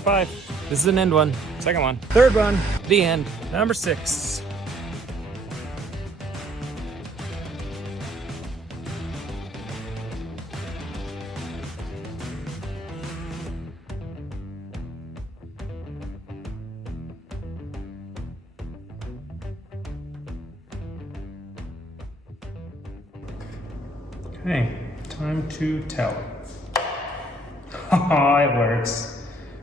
Number 5. This is an end one. Second one. Third one. The end. Number 6. Okay, time to tell. It works.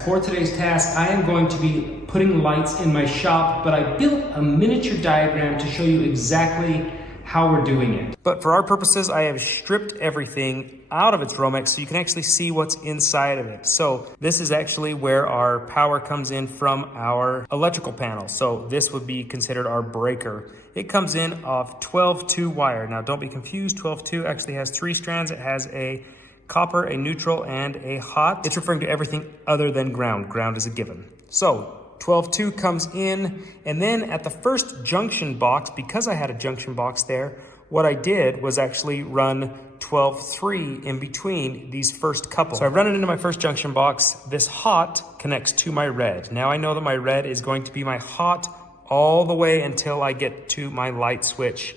For today's task, I am going to be putting lights in my shop, but I built a miniature diagram to show you exactly how we're doing it. But for our purposes, I have stripped everything out of its Romex so you can actually see what's inside of it. So this is actually where our power comes in from our electrical panel. So this would be considered our breaker. It comes in off 12-2 wire. Now don't be confused, 12-2 actually has 3 strands. It has a copper, a neutral, and a hot. It's referring to everything other than ground. Ground is a given. So 12-2 comes in, and then at the first junction box, because I had a junction box there, what I did was actually run 12-3 in between these first couple. So I run it into my first junction box. This hot connects to my red. Now I know that my red is going to be my hot all the way until I get to my light switch.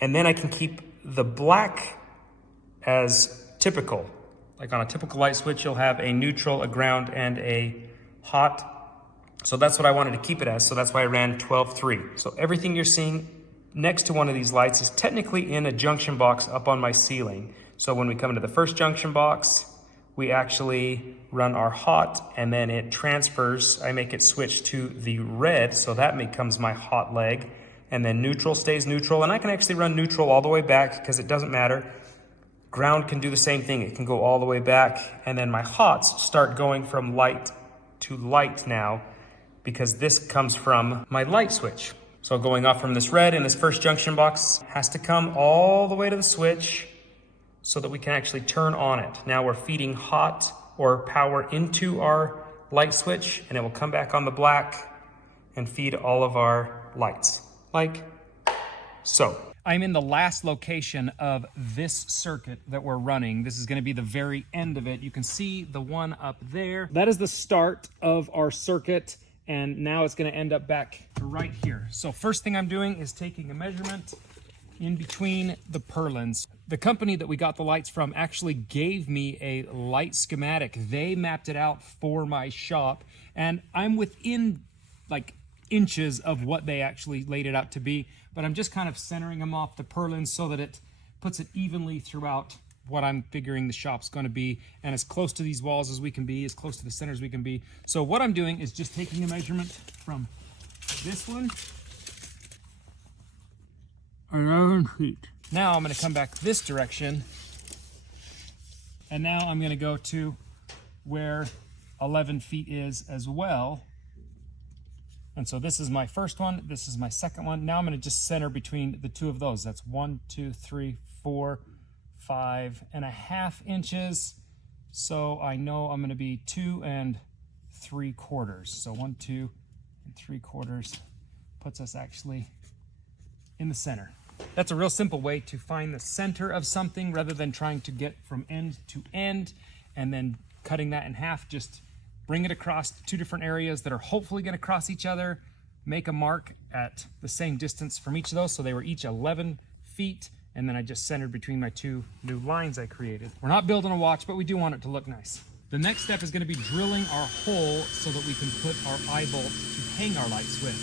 And then I can keep the black as typical. Like on a typical light switch, you'll have a neutral, a ground, and a hot. So that's what I wanted to keep it as. So that's why I ran 12-3. So everything you're seeing next to one of these lights is technically in a junction box up on my ceiling. So when we come into the first junction box, we actually run our hot, and then it transfers. I make it switch to the red, so that becomes my hot leg. And then neutral stays neutral, and I can actually run neutral all the way back because it doesn't matter. Ground can do the same thing. It can go all the way back. And then my hots start going from light to light now, because this comes from my light switch. So going off from this red in this first junction box has to come all the way to the switch so that we can actually turn on it. Now we're feeding hot or power into our light switch, and it will come back on the black and feed all of our lights, like so. I'm in the last location of this circuit that we're running. This is going to be the very end of it. You can see the one up there. That is the start of our circuit, and now it's going to end up back right here. So first thing I'm doing is taking a measurement in between the purlins. The company that we got the lights from actually gave me a light schematic. They mapped it out for my shop, and I'm within like inches of what they actually laid it out to be, but I'm just kind of centering them off the purlins so that it puts it evenly throughout what I'm figuring the shop's going to be, and as close to these walls as we can be, as close to the center as we can be. So what I'm doing is just taking a measurement from this one, 11 feet. Now I'm going to come back this direction, and now I'm going to go to where 11 feet is as well. And so this is my first one, this is my second one. Now I'm going to just center between the two of those. That's 1, 2, 3, 4, 5.5 inches. So I know I'm going to be 2 3/4. So 1, 2 3/4 puts us actually in the center. That's a real simple way to find the center of something rather than trying to get from end to end and then cutting that in half. Just bring it across 2 different areas that are hopefully going to cross each other, make a mark at the same distance from each of those. So they were each 11 feet. And then I just centered between my 2 new lines I created. We're not building a watch, but we do want it to look nice. The next step is going to be drilling our hole so that we can put our eye bolt to hang our lights with.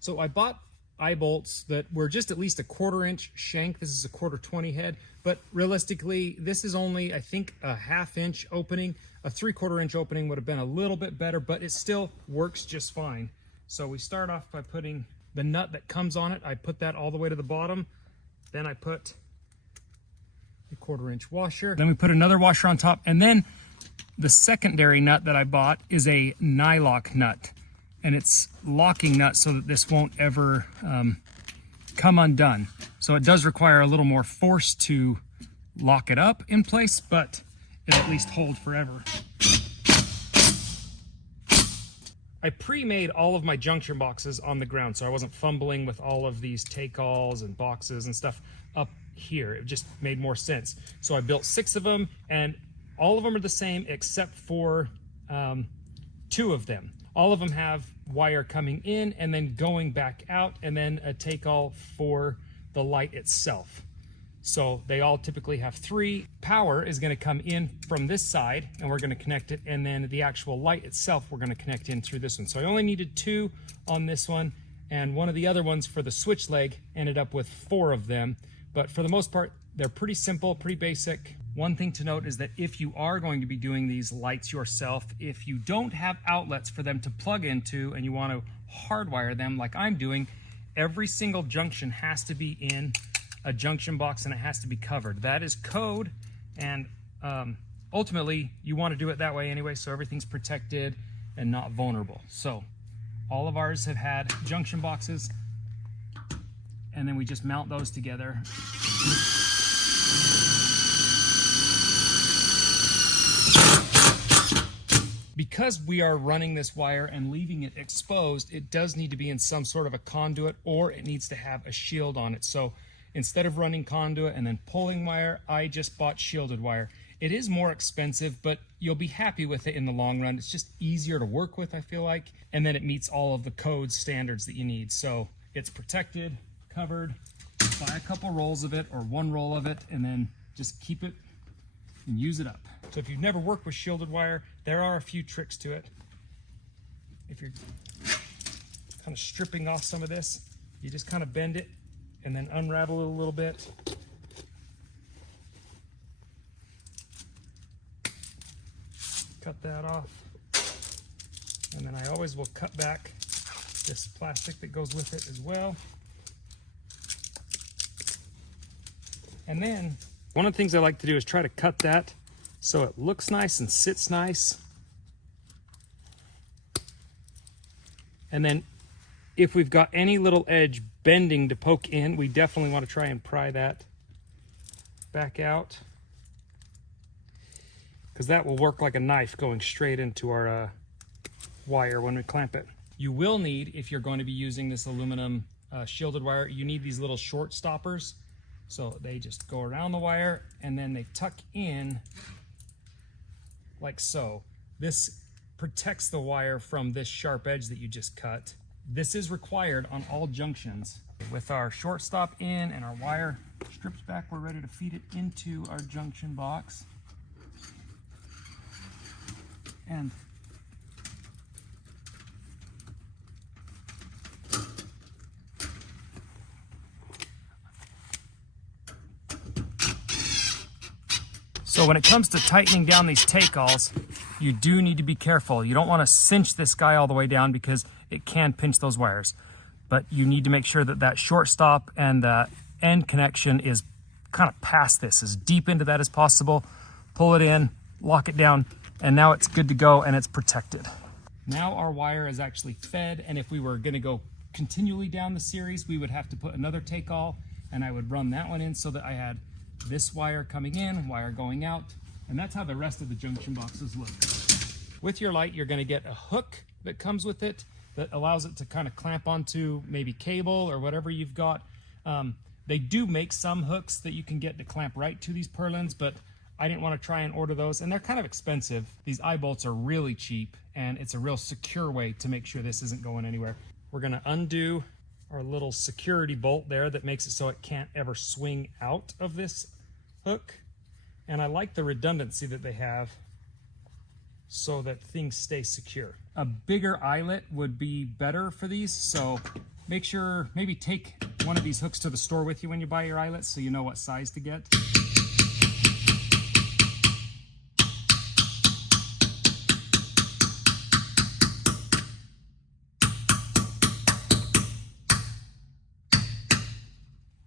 So I bought eye bolts that were just at least a 1/4 inch shank. This is a 1/4 20 but realistically, this is only, I think, a 1/2 inch opening. A 3/4 inch opening would have been a little bit better, but it still works just fine. So we start off by putting the nut that comes on it. I put that all the way to the bottom. Then I put a 1/4 inch washer. Then we put another washer on top. And then the secondary nut that I bought is a nylock nut. And it's locking nut so that this won't ever come undone. So it does require a little more force to lock it up in place, but it'll at least hold forever. I pre-made all of my junction boxes on the ground, so I wasn't fumbling with all of these take-alls and boxes and stuff up here. It just made more sense. So I built 6 of them, and all of them are the same except for 2 of them. All of them have wire coming in and then going back out, and then a take-all for the light itself. So they all typically have 3. Power is going to come in from this side, and we're going to connect it, and then the actual light itself we're going to connect in through this one. So I only needed 2 on this one, and one of the other ones for the switch leg ended up with 4 of them. But for the most part, they're pretty simple, pretty basic. One thing to note is that if you are going to be doing these lights yourself, if you don't have outlets for them to plug into and you want to hardwire them like I'm doing, every single junction has to be in a junction box and it has to be covered. That is code, and ultimately you want to do it that way anyway, so everything's protected and not vulnerable. So all of ours have had junction boxes, and then we just mount those together. Because we are running this wire and leaving it exposed, it does need to be in some sort of a conduit, or it needs to have a shield on it. So instead of running conduit and then pulling wire, I just bought shielded wire. It is more expensive, but you'll be happy with it in the long run. It's just easier to work with, I feel like, and then it meets all of the code standards that you need. So it's protected, covered. Buy a couple rolls of it or 1 roll of it, and then just keep it and use it up. So if you've never worked with shielded wire, there are a few tricks to it. If you're kind of stripping off some of this, you just kind of bend it and then unravel it a little bit. Cut that off. And then I always will cut back this plastic that goes with it as well. And then one of the things I like to do is try to cut that so it looks nice and sits nice. And then if we've got any little edge bending to poke in, we definitely want to try and pry that back out, because that will work like a knife going straight into our wire when we clamp it. You will need, if you're going to be using this aluminum shielded wire, you need these little short stoppers. So they just go around the wire and then they tuck in like so. This protects the wire from this sharp edge that you just cut. This is required on all junctions. With our short stop in and our wire stripped back, we're ready to feed it into our junction box. And so when it comes to tightening down these take-alls, you do need to be careful. You don't want to cinch this guy all the way down because it can pinch those wires. But you need to make sure that that short stop and the end connection is kind of past this, as deep into that as possible. Pull it in, lock it down, and now it's good to go and it's protected. Now our wire is actually fed, and if we were going to go continually down the series, we would have to put another take-all, and I would run that one in so that I had this wire coming in, wire going out, and that's how the rest of the junction boxes look. With your light, you're going to get a hook that comes with it that allows it to kind of clamp onto maybe cable or whatever you've got. They do make some hooks that you can get to clamp right to these purlins, but I didn't want to try and order those, and they're kind of expensive. These eye bolts are really cheap, and it's a real secure way to make sure this isn't going anywhere. We're going to undo our little security bolt there that makes it so it can't ever swing out of this hook. And I like the redundancy that they have so that things stay secure. A bigger eyelet would be better for these, so make sure, maybe take one of these hooks to the store with you when you buy your eyelets so you know what size to get.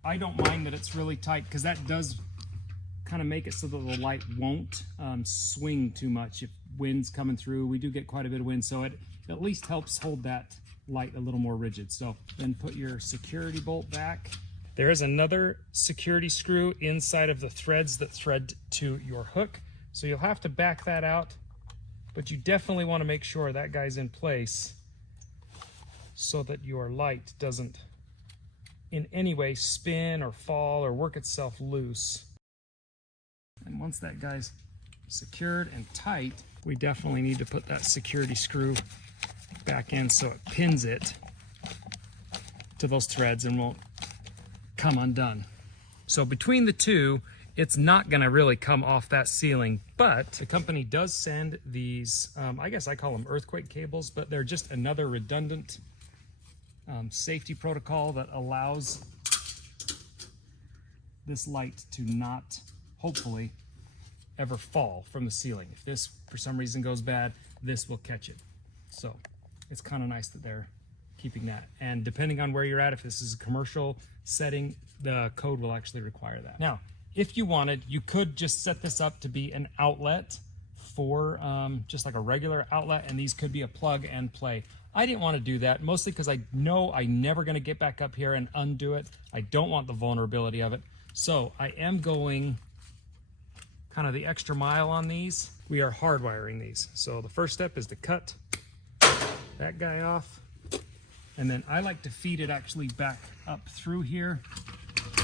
I don't mind that it's really tight, because that does kind of make it so that the light won't swing too much if wind's coming through. We do get quite a bit of wind, so it at least helps hold that light a little more rigid. So then put your security bolt back. There is another security screw inside of the threads that thread to your hook, so you'll have to back that out, but you definitely want to make sure that guy's in place so that your light doesn't in any way spin or fall or work itself loose. And once that guy's secured and tight, we definitely need to put that security screw back in so it pins it to those threads and won't come undone. So between the two, it's not gonna really come off that ceiling, but the company does send these, I guess I call them earthquake cables, but they're just another redundant safety protocol that allows this light to not, hopefully, ever fall from the ceiling. If this for some reason goes bad, this will catch it. So it's kind of nice that they're keeping that. And depending on where you're at, if this is a commercial setting, the code will actually require that. Now, if you wanted, you could just set this up to be an outlet for just like a regular outlet, and these could be a plug and play. I didn't want to do that, mostly because I know I'm never going to get back up here and undo it. I don't want the vulnerability of it. So I am going kind of the extra mile on these. We are hardwiring these. So the first step is to cut that guy off. And then I like to feed it actually back up through here,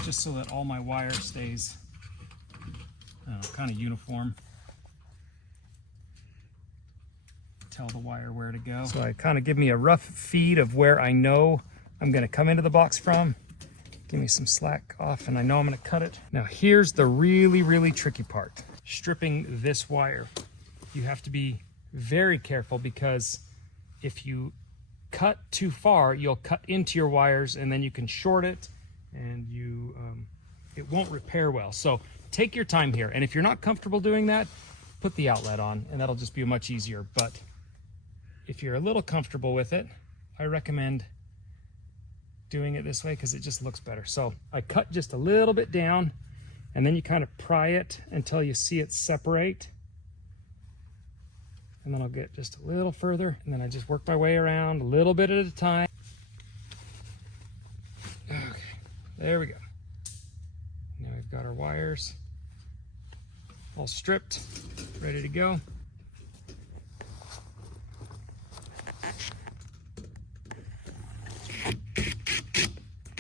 just so that all my wire stays kind of uniform. Tell the wire where to go. So I kind of give me a rough feed of where I know I'm going to come into the box from. Give me some slack off and I know I'm going to cut it. Now here's the really, really tricky part. Stripping this wire. You have to be very careful because if you cut too far, you'll cut into your wires and then you can short it and you it won't repair well. So take your time here. And if you're not comfortable doing that, put the outlet on and that'll just be much easier. But if you're a little comfortable with it, I recommend doing it this way because it just looks better. So I cut just a little bit down and then you kind of pry it until you see it separate. And then I'll get just a little further and then I just work my way around a little bit at a time. Okay, there we go. Now we've got our wires all stripped, ready to go.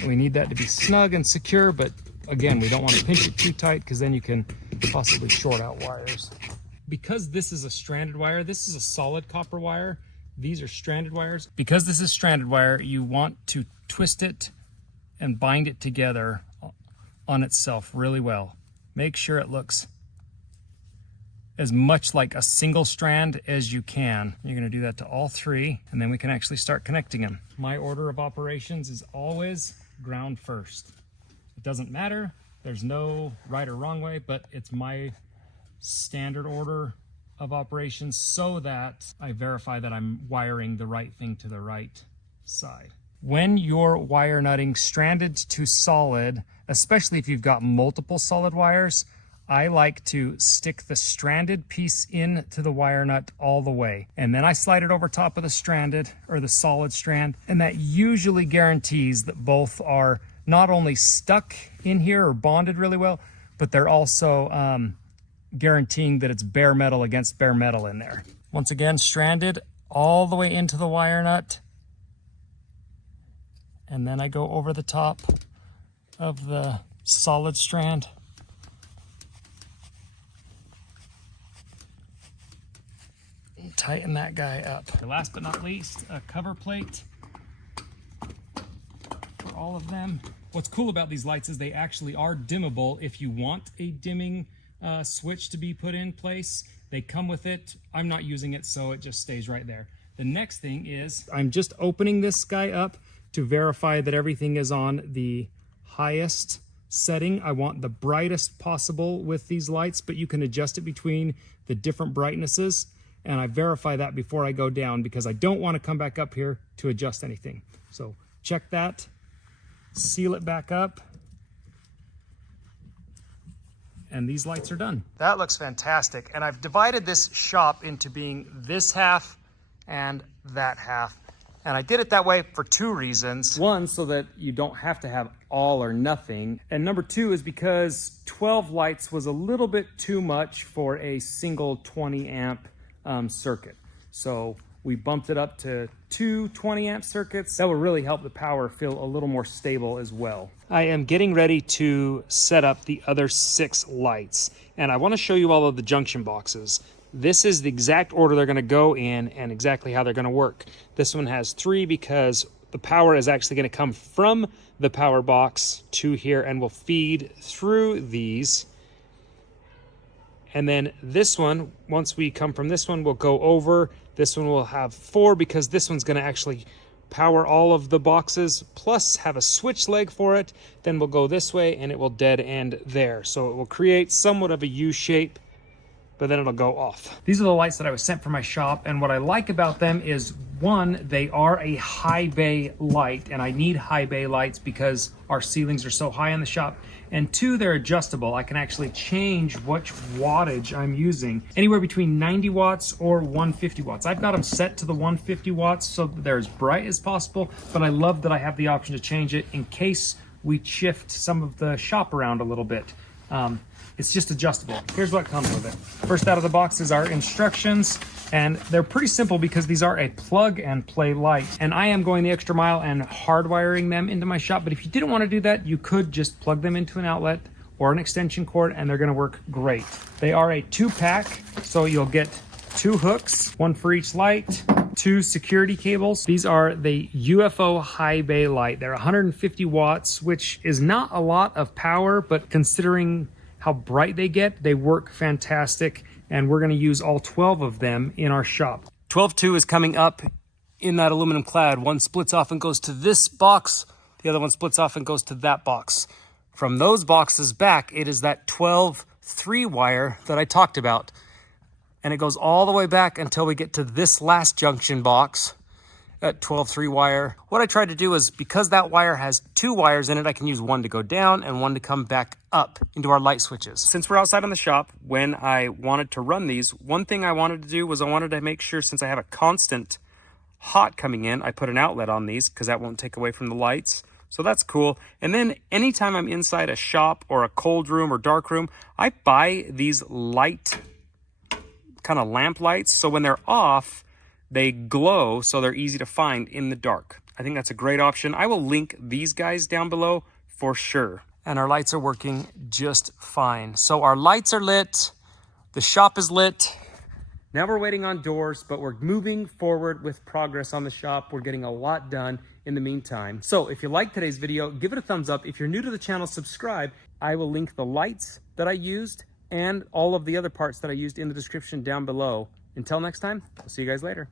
We need that to be snug and secure, but again, we don't want to pinch it too tight because then you can possibly short out wires. Because this is a stranded wire, this is a solid copper wire. These are stranded wires. Because this is stranded wire, you want to twist it and bind it together on itself really well. Make sure it looks as much like a single strand as you can. You're going to do that to all three, and then we can actually start connecting them. My order of operations is always ground first. It doesn't matter. There's no right or wrong way, but it's my standard order of operations so that I verify that I'm wiring the right thing to the right side. When you're wire nutting stranded to solid, especially if you've got multiple solid wires, I like to stick the stranded piece into the wire nut all the way. And then I slide it over top of the stranded or the solid strand. And that usually guarantees that both are not only stuck in here or bonded really well, but they're also guaranteeing that it's bare metal against bare metal in there. Once again, stranded all the way into the wire nut. And then I go over the top of the solid strand. Tighten that guy up. Last but not least, a cover plate for all of them. What's cool about these lights is they actually are dimmable if you want a dimming switch to be put in place. They come with it. I'm not using it, so it just stays right there. The next thing is I'm just opening this guy up to verify that everything is on the highest setting. I want the brightest possible with these lights, but you can adjust it between the different brightnesses. And I verify that before I go down because I don't want to come back up here to adjust anything. So check that, seal it back up, and these lights are done. That looks fantastic. And I've divided this shop into being this half and that half. And I did it that way for two reasons. One, so that you don't have to have all or nothing. And number two is because 12 lights was a little bit too much for a single 20 amp circuit. So we bumped it up to two 20 amp circuits. That will really help the power feel a little more stable as well. I am getting ready to set up the other 6 lights, and I want to show you all of the junction boxes. This is the exact order they're going to go in and exactly how they're going to work. This one has 3 because the power is actually going to come from the power box to here and will feed through these. And then this one, once we come from this one, we'll go over. This one will have 4 because this one's going to actually power all of the boxes, plus have a switch leg for it. Then we'll go this way and it will dead end there. So it will create somewhat of a U shape, but then it'll go off. These are the lights that I was sent from my shop, and what I like about them is, one, they are a high bay light, and I need high bay lights because our ceilings are so high in the shop. And 2, they're adjustable. I can actually change which wattage I'm using, anywhere between 90 watts or 150 watts. I've got them set to the 150 watts so that they're as bright as possible, but I love that I have the option to change it in case we shift some of the shop around a little bit. It's just adjustable. Here's what comes with it. First out of the box is our instructions, and they're pretty simple because these are a plug and play light. And I am going the extra mile and hardwiring them into my shop, but if you didn't want to do that, you could just plug them into an outlet or an extension cord and they're going to work great. They are a 2-pack, so you'll get 2 hooks, 1 for each light, 2 security cables. These are the UFO High Bay Light. They're 150 watts, which is not a lot of power, but considering how bright they get, they work fantastic, and we're going to use all 12 of them in our shop. 12-2 is coming up in that aluminum clad. One splits off and goes to this box, the other one splits off and goes to that box. From those boxes back, it is that 12-3 wire that I talked about, and it goes all the way back until we get to this last junction box at 12-3 wire. What I tried to do is, because that wire has 2 wires in it, I can use one to go down and one to come back up into our light switches. Since we're outside on the shop, when I wanted to run these, one thing I wanted to do was I wanted to make sure, since I have a constant hot coming in, I put an outlet on these because that won't take away from the lights. So that's cool. And then anytime I'm inside a shop or a cold room or dark room, I buy these light kind of lamp lights. So when they're off, they glow, so they're easy to find in the dark. I think that's a great option. I will link these guys down below for sure. And our lights are working just fine. So our lights are lit, the shop is lit. Now we're waiting on doors, but we're moving forward with progress on the shop. We're getting a lot done in the meantime. So if you liked today's video, give it a thumbs up. If you're new to the channel, subscribe. I will link the lights that I used and all of the other parts that I used in the description down below. Until next time, I'll see you guys later.